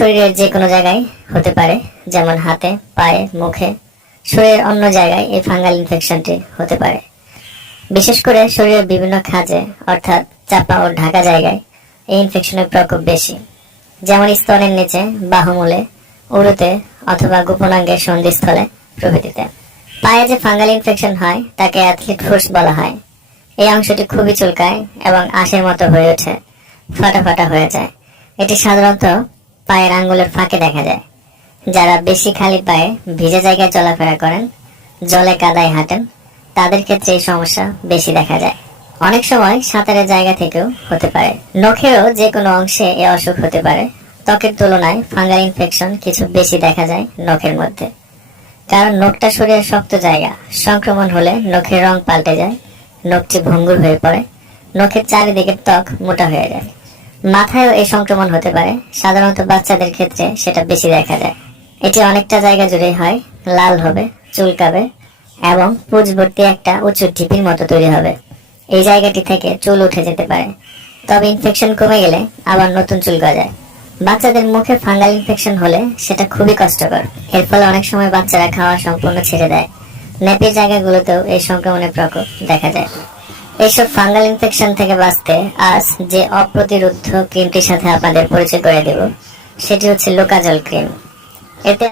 শরীরের যে কোনো জায়গায় হতে পারে, যেমন হাতে, পায়ে, মুখে, শরীরের অন্য জায়গায় এই ফাঙ্গাল ইনফেকশনটি হতে পারে। বিশেষ করে শরীরের বিভিন্ন খাঁজে অর্থাৎ চাপা ও ঢাকা জায়গায় এই ইনফেকশনের প্রকোপ বেশি। যেমন স্তনের নিচে, বাহুমূলে, উরুতে অথবা গোপনাঙ্গের সন্ধিস্থলে প্রভৃতিতে। পায়ে যে ফাঙ্গাল ইনফেকশন হয়, তাকে অ্যাথলিট ফুস বলা হয়। এই অংশটি খুবই চুলকায় এবং আশের মতো হয়ে ওঠে ফাটা ফাটা হয়ে যায়। এটি সাধারণত পায়ের আঙ্গুলের ফাঁকে দেখা যায়। যারা বেশি খালি পায়ে ভিজে জায়গায় চলাফেরা করেন, জলে কাদায় হাঁটেন, তাদের ক্ষেত্রে এই সমস্যা বেশি দেখা যায়। অনেক সময় সাঁতারের জায়গা থেকেও হতে পারে। নখেরও যে কোনো অংশে এ অসুখ হতে পারে। ত্বকের তুলনায় ফাঙ্গাল ইনফেকশন কিছু বেশি দেখা যায় নখের মধ্যে। কারণ নখটা শরীরের শক্ত জায়গা। সংক্রমণ হলে নখের রং পাল্টে যায় নখটি ভঙ্গুর হয়ে পড়ে, নখের চারিদিকের ত্বক মোটা হয়ে যায়। মাথায়ও এই সংক্রমণ হতে পারে। সাধারণত বাচ্চাদের ক্ষেত্রে সেটা বেশি দেখা যায়। এটি অনেকটা জায়গা জুড়ে হয়, লাল হবে, চুলকাবে এবং পুজভর্তি একটা উঁচু ঢিপির মতো তৈরি হবে। এই জায়গাটি থেকে চুল উঠে যেতে পারে। তবে ইনফেকশন কমে গেলে আবার নতুন চুল গজায়। বাচ্চাদের মুখে ফাঙ্গাল ইনফেকশন হলে সেটা খুবই কষ্টকর। এর ফলে অনেক সময় বাচ্চারা খাওয়া সম্পূর্ণ ছেড়ে দেয়। নেপির জায়গাগুলোতেও এই সংক্রমণের প্রকোপ দেখা যায়। এইসব ফাঙ্গাল ইনফেকশন থেকে বাঁচতে আজ যে অপ্রতিরোধ ক্রিমটির সাথে আপনাদের পরিচয় করে দেব, সেটি হচ্ছে লোকাজল ক্রিম। এতে